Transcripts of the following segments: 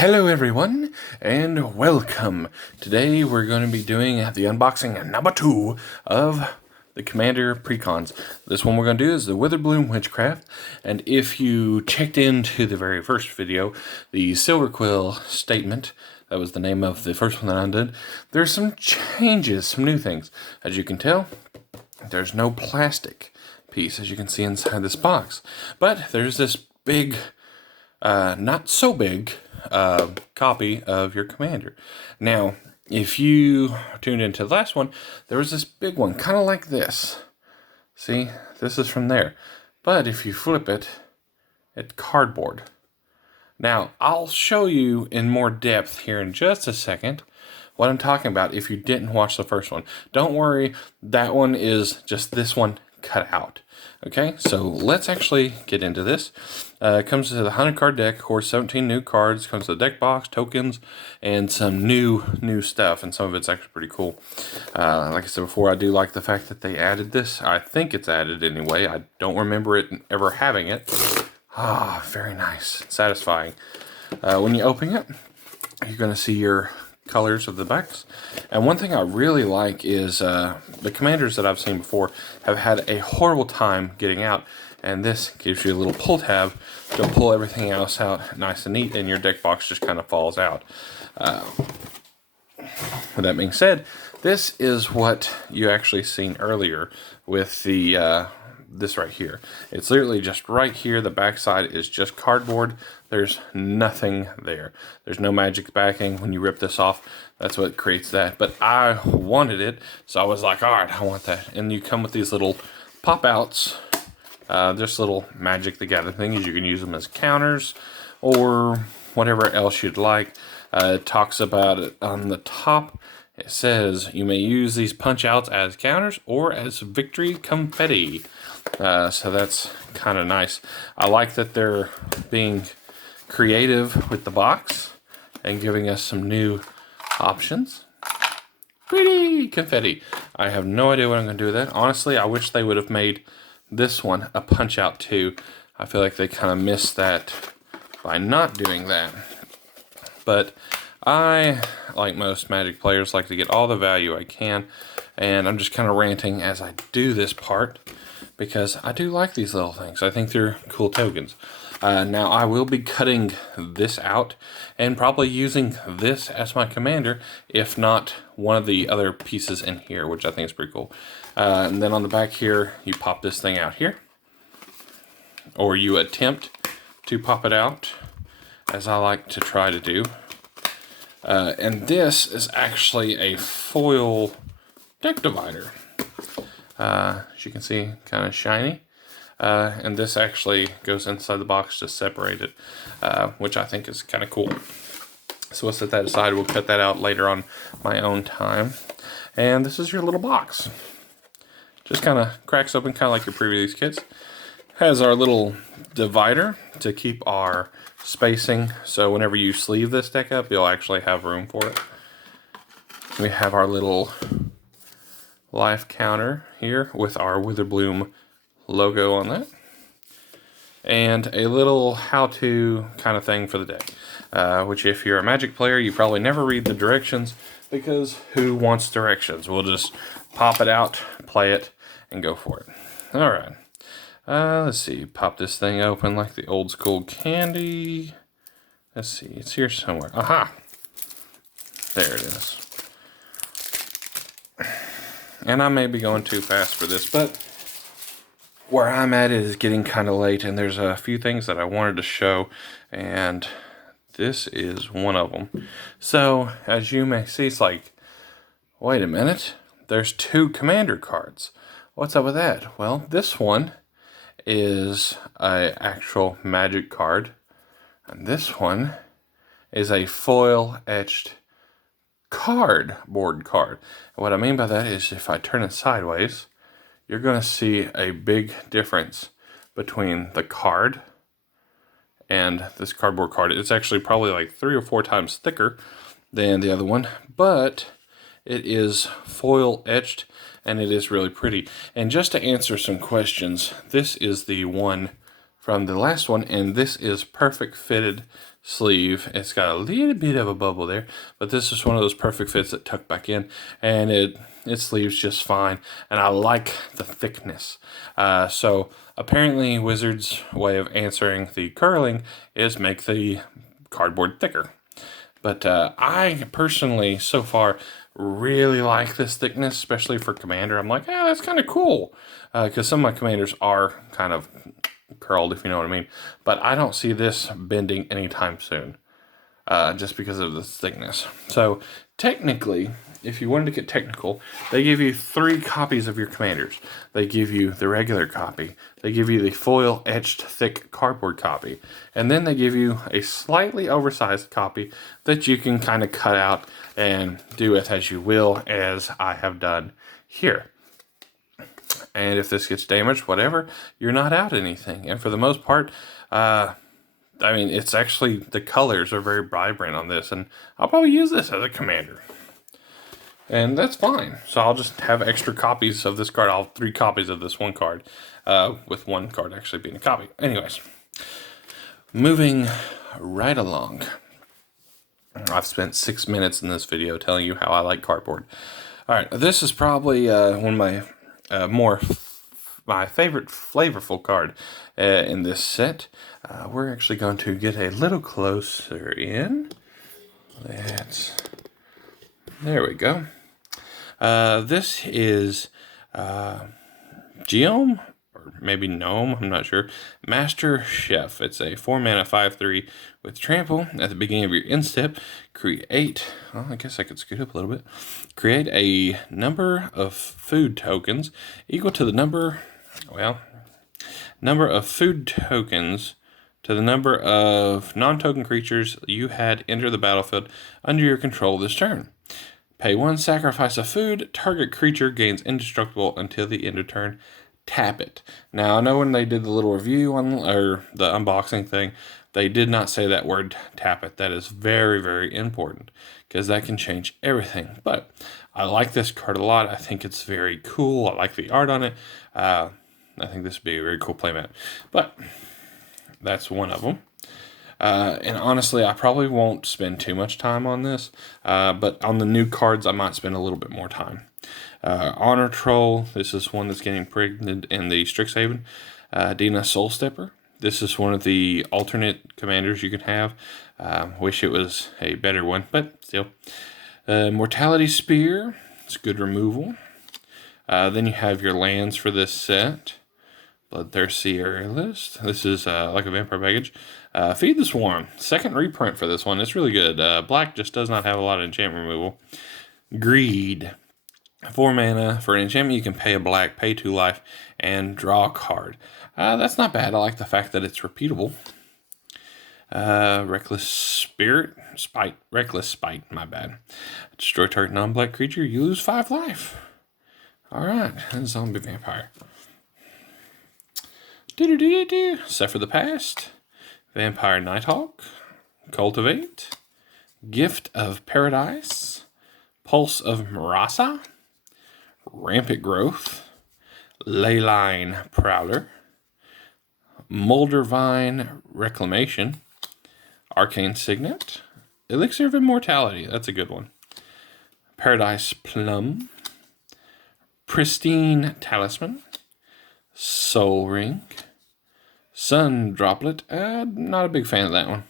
Hello everyone, and welcome. Today we're going to be doing the unboxing number 2 of the Commander Precons. This one we're going to do is the Witherbloom Witchcraft, and if you checked into the very first video, the Silver Quill Statement, that was the name of the first one that I did, there's some changes, some new things. As you can tell, there's no plastic piece, as you can see inside this box, but there's this big, not so big, copy of your commander. Now, if you tuned into the last one, there was this big one, kind of like this. See, this is from there. But if you flip it, it's cardboard. Now, I'll show you in more depth here in just a second what I'm talking about if you didn't watch the first one. Don't worry, that one is just this one cut out. Okay, so let's actually get into this. It comes to the 100 card deck, of course, 17 new cards, comes to the deck box, tokens, and some new stuff, and some of it's actually pretty cool. Like I said before, I do like the fact that they added this. I think it's added anyway. I don't remember it ever having it. Ah, very nice, satisfying. When you open it, you're going to see your colors of the backs. And one thing I really like is the commanders that I've seen before have had a horrible time getting out, and this gives you a little pull tab to pull everything else out nice and neat, and your deck box just kind of falls out. With that being said, this is what you actually seen earlier with the this right here. It's literally just right here. The backside is just cardboard. There's nothing there. There's no magic backing. When you rip this off, that's what creates that. But I wanted it, so I was like, all right, I want that. And you come with these little pop-outs, just little Magic the Gathering things. You can use them as counters or whatever else you'd like. It talks about it on the top. It says you may use these punch-outs as counters or as victory confetti. So that's kind of nice. I like that they're being creative with the box and giving us some new options. Pretty confetti. I have no idea what I'm going to do with that. Honestly, I wish they would have made this one a punch out too. I feel like they kind of missed that by not doing that. But I, like most Magic players, like to get all the value I can. And I'm just kind of ranting as I do this part, because I do like these little things. I think they're cool tokens. Now, I will be cutting this out and probably using this as my commander, if not one of the other pieces in here, which I think is pretty cool. And then on the back here, you pop this thing out here, or you attempt to pop it out, as I like to try to do. And this is actually a foil deck divider. As you can see, kind of shiny. And this actually goes inside the box to separate it, which I think is kind of cool. So we'll set that aside. We'll cut that out later on my own time. And this is your little box. Just kind of cracks open, kind of like your previous kits. Has our little divider to keep our spacing. So whenever you sleeve this deck up, you'll actually have room for it. We have our little life counter here with our Witherbloom logo on that, and a little how-to kind of thing for the deck, which if you're a Magic player, you probably never read the directions, because who wants directions? We'll just pop it out, play it, and go for it. All right, let's see, pop this thing open like the old school candy. Let's see, it's here somewhere. Aha, there it is. And I may be going too fast for this, but where I'm at is getting kind of late, and there's a few things that I wanted to show, and this is one of them. So, as you may see, it's like, wait a minute, there's 2 commander cards. What's up with that? Well, this one is an actual Magic card, and this one is a foil etched cardboard card. And what I mean by that is, if I turn it sideways, you're going to see a big difference between the card and this cardboard card. It's actually probably like 3 or 4 times thicker than the other one, but it is foil etched and it is really pretty. And just to answer some questions, this is the one from the last one, and this is perfect fitted sleeve. It's got a little bit of a bubble there, but this is one of those perfect fits that tuck back in, and it sleeves just fine, and I like the thickness. So apparently Wizards' way of answering the curling is make the cardboard thicker. But I personally, so far, really like this thickness, especially for Commander. I'm like, that's kind of cool. Because some of my Commanders are kind of curled, if you know what I mean. But I don't see this bending anytime soon. Just because of the thickness. So, technically, if you wanted to get technical, they give you 3 copies of your Commanders. They give you the regular copy. They give you the foil etched thick cardboard copy. And then they give you a slightly oversized copy that you can kind of cut out and do with as you will, as I have done here. And if this gets damaged, whatever, you're not out anything. And for the most part, I mean, it's actually, the colors are very vibrant on this, and I'll probably use this as a Commander. And that's fine. So I'll just have extra copies of this card. I'll have 3 copies of this one card, with one card actually being a copy. Anyways, moving right along. I've spent 6 minutes in this video telling you how I like cardboard. All right, this is probably one of my my favorite flavorful card in this set. We're actually going to get a little closer in. There we go. This is Geom, or maybe Gnome, I'm not sure. Master Chef. It's a 4-mana 5/3 with trample. At the beginning of your end step, create, well, I guess I could scoot up a little bit. Create a number of food tokens equal to the number of food tokens to the number of non-token creatures you had enter the battlefield under your control this turn. Pay 1, sacrifice a food, target creature gains indestructible until the end of turn. Tap it. Now, I know when they did the little review or the unboxing thing, they did not say that word, tap it. That is very, very important, because that can change everything. But I like this card a lot. I think it's very cool. I like the art on it. I think this would be a very cool playmat. But that's one of them. And honestly, I probably won't spend too much time on this. But on the new cards, I might spend a little bit more time. Honor Troll. This is one that's getting pregnant in the Strixhaven. Dina Soul Stepper. This is one of the alternate commanders you can have. Wish it was a better one, but still. Mortality Spear. It's good removal. Then you have your lands for this set. Bloodthirsty Aerialist. This is like a vampire baggage. Feed the Swarm. Second reprint for this one. It's really good. Black just does not have a lot of enchantment removal. Greed. 4 mana. For an enchantment, you can pay a black, pay 2 life, and draw a card. That's not bad. I like the fact that it's repeatable. Reckless Spite, my bad. Destroy target non-black creature, you lose 5 life. Alright, zombie vampire. Suffer the Past. Vampire Nighthawk. Cultivate. Gift of Paradise. Pulse of Marasa. Rampant Growth. Leyline Prowler. Moldervine Reclamation. Arcane Signet. Elixir of Immortality. That's a good one. Paradise Plum. Pristine Talisman. Soul Ring. Sun Droplet. Not a big fan of that one.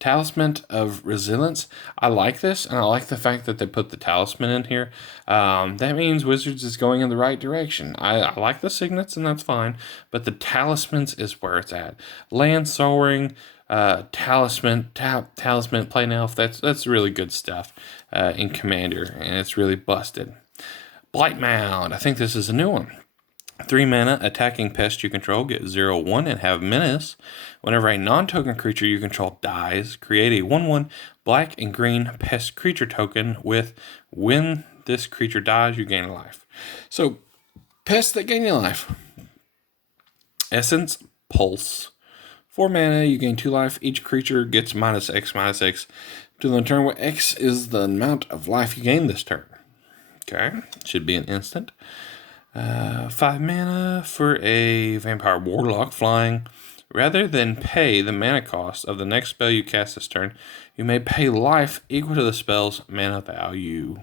Talisman of Resilience. I like this, and I like the fact that they put the talisman in here. That means Wizards is going in the right direction. I like the signets, and that's fine, but the talismans is where it's at. Land Soul Ring, Talisman, Plain Elf, that's really good stuff in Commander, and it's really busted. Blight Mound. I think this is a new one. 3 mana, attacking pest you control, get 0/1 and have menace. Whenever a non-token creature you control dies, create a 1/1 black and green pest creature token with when this creature dies, you gain a life. So, pests that gain you life. Essence, Pulse. 4 mana, you gain 2 life. Each creature gets -X/-X to the turn where X is the amount of life you gain this turn. Okay, should be an instant. 5 mana for a Vampire Warlock flying. Rather than pay the mana cost of the next spell you cast this turn, you may pay life equal to the spell's mana value.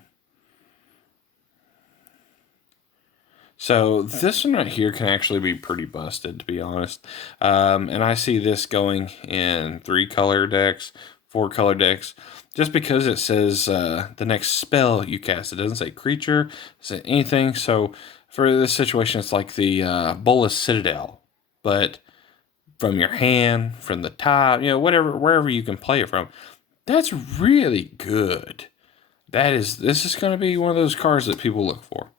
So this one right here can actually be pretty busted, to be honest. And I see this going in 3-color decks, 4-color decks, just because it says the next spell you cast. It doesn't say creature, it doesn't say anything. So for this situation, it's like the Bolas Citadel, but from your hand, from the top, wherever you can play it from. That's really good. This is going to be one of those cards that people look for.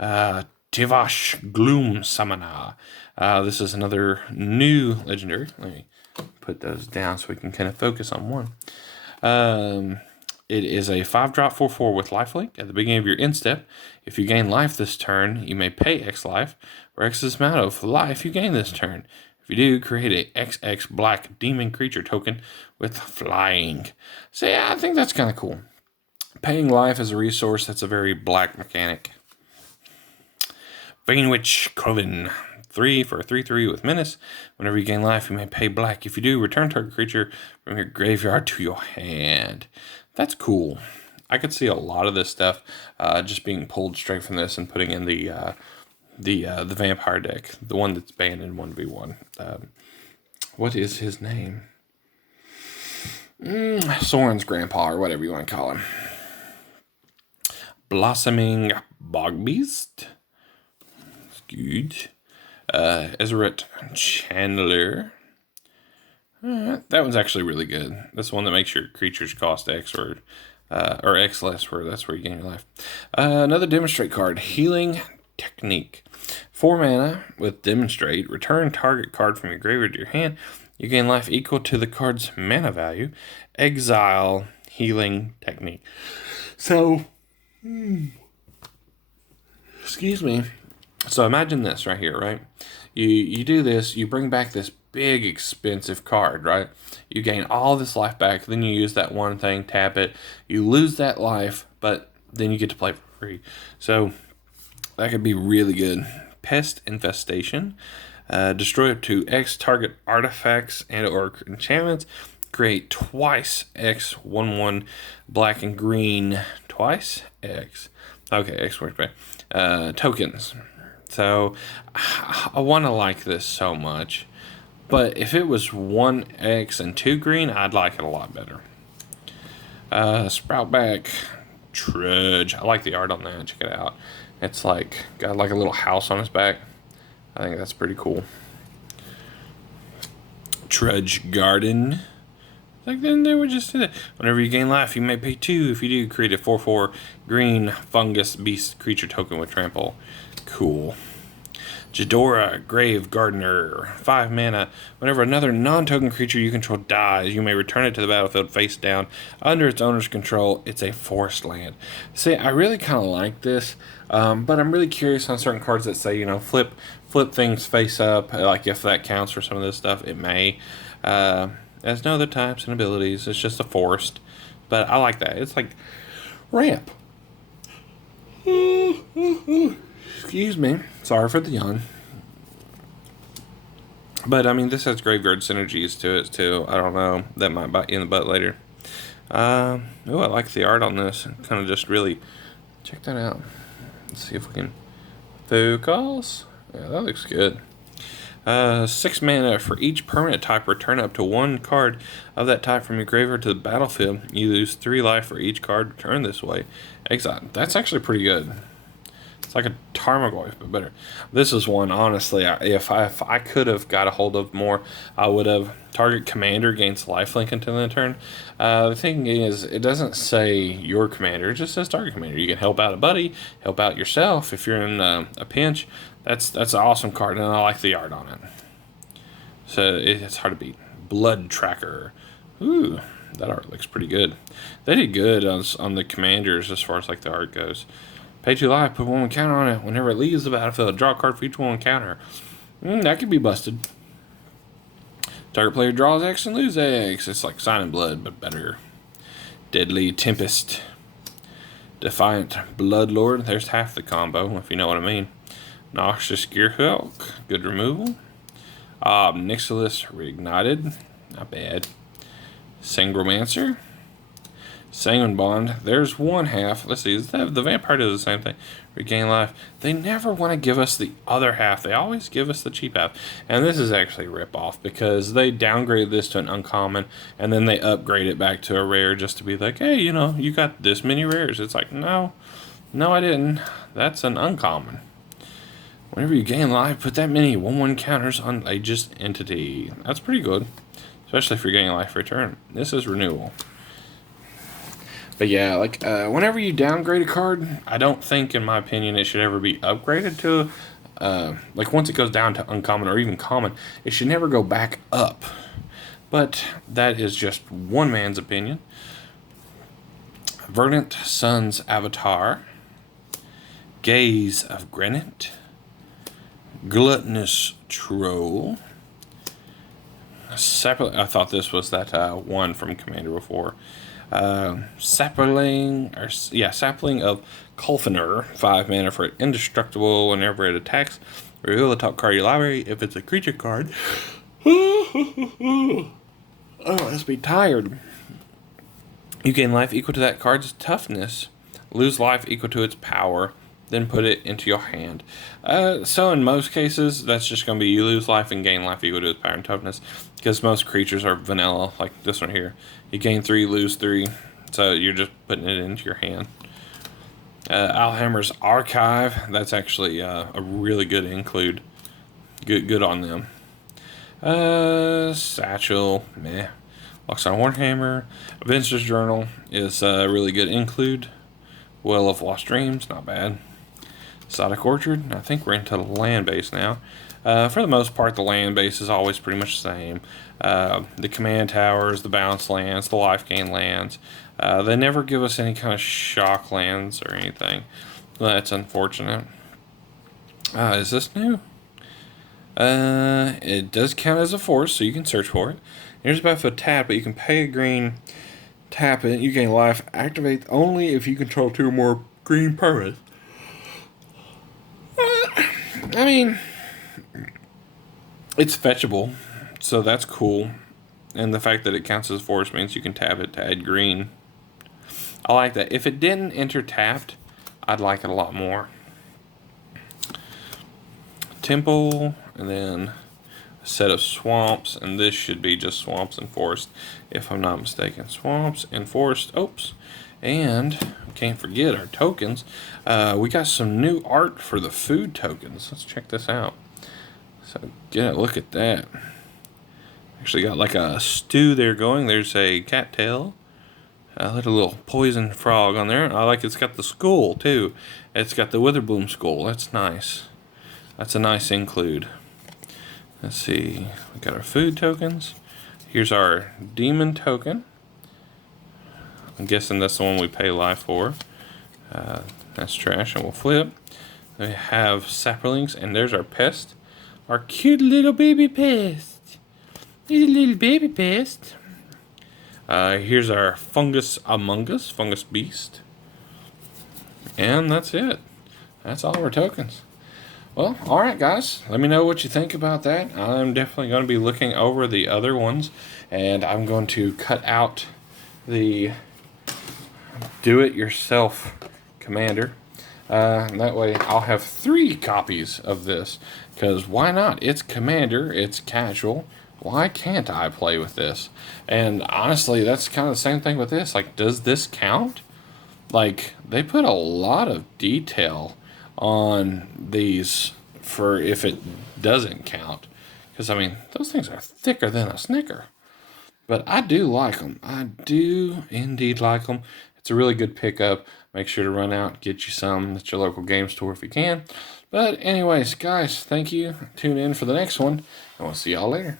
Tivosh Gloom Summoner. This is another new legendary. Let me put those down so we can kind of focus on one. It is a 5-drop 4/4 with lifelink. At the beginning of your end step, if you gain life this turn, you may pay X life, or X is the amount of life you gain this turn. If you do, create a XX black demon creature token with flying. So yeah, I think that's kind of cool. Paying life as a resource, that's a very black mechanic. Vainwitch Coven. 3 for a 3/3 with menace. Whenever you gain life, you may pay black. If you do, return target creature from your graveyard to your hand. That's cool. I could see a lot of this stuff just being pulled straight from this and putting in the vampire deck, the one that's banned in 1v1. What is his name? Soren's grandpa, or whatever you want to call him. Blossoming Bogbeast. Good. Ezeret Chandler. That one's actually really good. That's one that makes your creatures cost X or X less, where that's where you gain your life. Another demonstrate card, Healing Technique. 4 mana with demonstrate. Return target card from your graveyard to your hand. You gain life equal to the card's mana value. Exile Healing Technique. So, excuse me. So imagine this right here, right? You do this, you bring back this big expensive card, right? You gain all this life back, then you use that one thing, tap it, you lose that life, but then you get to play for free. So that could be really good. Pest Infestation. Destroy up to X target artifacts and or enchantments. Create twice X 1/1 black and green. Twice X. Okay, X works better. Tokens. So I want to like this so much, but if it was 1X and 2 green, I'd like it a lot better. Sproutback Trudge. I like the art on that. Check it out. It's like got like a little house on his back. I think that's pretty cool. Trudge Garden. Like then they would just do that. Whenever you gain life, you may pay 2. If you do, create a 4/4 green fungus beast creature token with trample. Cool. Jadora, Grave Gardener, 5 mana. Whenever another non-token creature you control dies, you may return it to the battlefield face down under its owner's control. It's a forest land. See, I really kind of like this, but I'm really curious on certain cards that say, flip things face up. Like if that counts for some of this stuff, it may. As no other types and abilities, it's just a forest. But I like that. It's like ramp. Excuse me. Sorry for the yawn. But, I mean, this has graveyard synergies to it, too. I don't know. That might bite you in the butt later. I like the art on this. Kind of just really... Check that out. Let's see if we can... Focus. Yeah, that looks good. 6 mana for each permanent type. Return up to 1 card of that type from your graveyard to the battlefield. You lose 3 life for each card returned this way. Exile. That's actually pretty good. It's like a Tarmogoyf, but better. This is one, honestly, if I could have got a hold of more, I would have. Target commander gains lifelink until the turn. The thing is, it doesn't say your commander, it just says target commander. You can help out a buddy, help out yourself if you're in a pinch. That's an awesome card, and I like the art on it. So it's hard to beat. Blood Tracker. Ooh, that art looks pretty good. They did good on the commanders as far as like the art goes. Pay 2 life, put 1 counter on it. Whenever it leaves the battlefield, draw a card for each 1 counter. That could be busted. Target player draws X and loses X. It's like Sign in Blood, but better. Deadly Tempest. Defiant Bloodlord. There's half the combo, if you know what I mean. Noxious Gearhulk. Good removal. Nixilis Reignited. Not bad. Sangromancer. Sanguine Bond. There's one half. Let's see. The vampire does the same thing. Regain life. They never want to give us the other half. They always give us the cheap half. And this is actually a rip-off because they downgrade this to an uncommon and then they upgrade it back to a rare just to be like, hey, you know, you got this many rares. It's like, no, I didn't. That's an uncommon. Whenever you gain life, put that many 1/1 counters on a just entity. That's pretty good. Especially if you're getting life return. This is renewal. But yeah, like, whenever you downgrade a card, I don't think, in my opinion, it should ever be upgraded to, like, once it goes down to uncommon or even common, it should never go back up. But that is just one man's opinion. Verdant Sun's Avatar. Gaze of Granite. Gluttonous Troll. I thought this was that one from Commander before. Sapling of Kulfiner, 5 mana for it, indestructible whenever it attacks. Reveal the top card of your library if it's a creature card. Oh, let's be tired. You gain life equal to that card's toughness. Lose life equal to its power. Then put it into your hand. So in most cases, that's just going to be you lose life and gain life equal to its power and toughness. Because most creatures are vanilla, like this one here. You gain 3, lose 3. So you're just putting it into your hand. Alhammer's Archive. That's actually a really good include. Good on them. Satchel. Meh. Luxon Warhammer. Adventurer's Journal is a really good include. Well of Lost Dreams. Not bad. Exotic Orchard. I think we're into the land base now. For the most part, the land base is always pretty much the same. The command towers, the bounce lands, the life gain lands. They never give us any kind of shock lands or anything. That's unfortunate. Is this new? It does count as a force, so you can search for it. Here's a buff for tap it. You can pay a green, tap it, you gain life. Activate only if you control 2 or more green permanents. I mean, it's fetchable, so that's cool. And the fact that it counts as force means you can tap it to add green. I like that. If it didn't enter tapped, I'd like it a lot more. Temple, and then a set of swamps, and this should be just swamps and forest, if I'm not mistaken. Swamps and forest. Oops. And can't forget our tokens. We got some new art for the food tokens. Let's check this out. So get a look at that. Actually got like a stew there going. There's a cattail. A little poison frog on there. I like it's got the skull too. It's got the witherbloom skull. That's nice. That's a nice include. Let's see. We got our food tokens. Here's our demon token. I'm guessing that's the one we pay life for. That's trash, and we'll flip. We have saplings, and there's our pest. Our cute little baby pest. He's a little baby pest. Here's our fungus among us, fungus beast. And that's it. That's all of our tokens. Well, alright guys, let me know what you think about that. I'm definitely going to be looking over the other ones, and I'm going to cut out the do-it-yourself commander. That way I'll have 3 copies of this, because why not? It's commander, it's casual. Why can't I play with this? And honestly, that's kind of the same thing with this. Like, does this count? Like, they put a lot of detail on these for if it doesn't count. Because, I mean, those things are thicker than a Snicker. But I do like them. I do indeed like them. It's a really good pickup. Make sure to run out, get you some at your local game store if you can. But anyways, guys, thank you. Tune in for the next one, and we'll see y'all later.